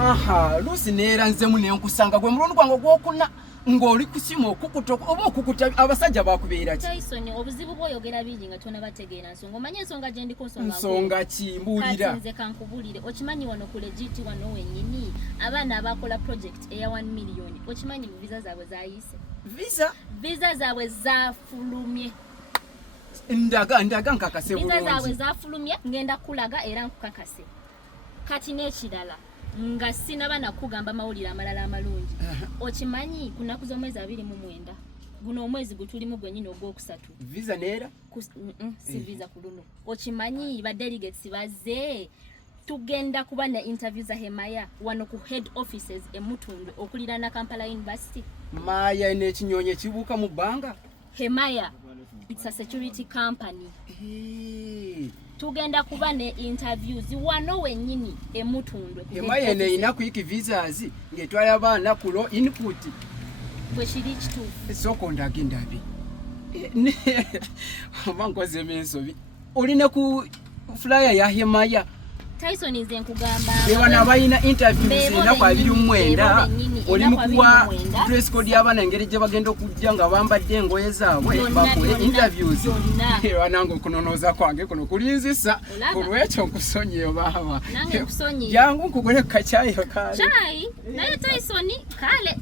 aha Lucy neera nzemu ne nkusanga gwe mulundu gwange gwokuna ng'oli kusima okukutoka oba okukuta abasajja bakubeera ki Tyson obuzibu bw'oyogera bingi nga tona bategeera nsonga omanye ensonga gye ndiko nsonga ki mbuulira nze kankubulire okimanyi wano ku legit wano wennyini abaana abakola project eya 1 million okimanyi mu visa zaabwe zaayise visa zaabwe zaafulumye ndaga nkakase bulungi visa zaabwe bulungi zaafulumye ngenda kulaga era nkukakase kati n'ekirala nga sinaba nakugamba mawulire amalala amalungi okimanyi ku nnaku z'omwezi 29 guno omwezi gutulimu gwennyini ogwokusatu visa neera si visa ku luno okimanyi ba delegates bazze tugenda kuba ne interview za Hemaya wano ku head offices emutundu okulirana Kampala University Maya n'ekinyonyi kibuuka mu bbanga Hemaya it's a security company tugenda kuba ne interviews wano wennyini emutundu Hemaya neina quick visas ng'etwala abaana ku law input bwe kiri kituufu esooka ndagenda abi omankoze mensobi olina ku flyer ya Hemaya Tyson nze nkugamba bana bayina interviews enaku 29 oli mukuwa press code y'abaana engeri gye bagenda okujja nga bambadde engoye zaabwe bakole interviews wanange okunonoza kwange kuno kulinzisa kulwekyo nkusonyiyo baaba nange nkusonyiyo jangu nkugule kacyayo kale chai naye Tyson kale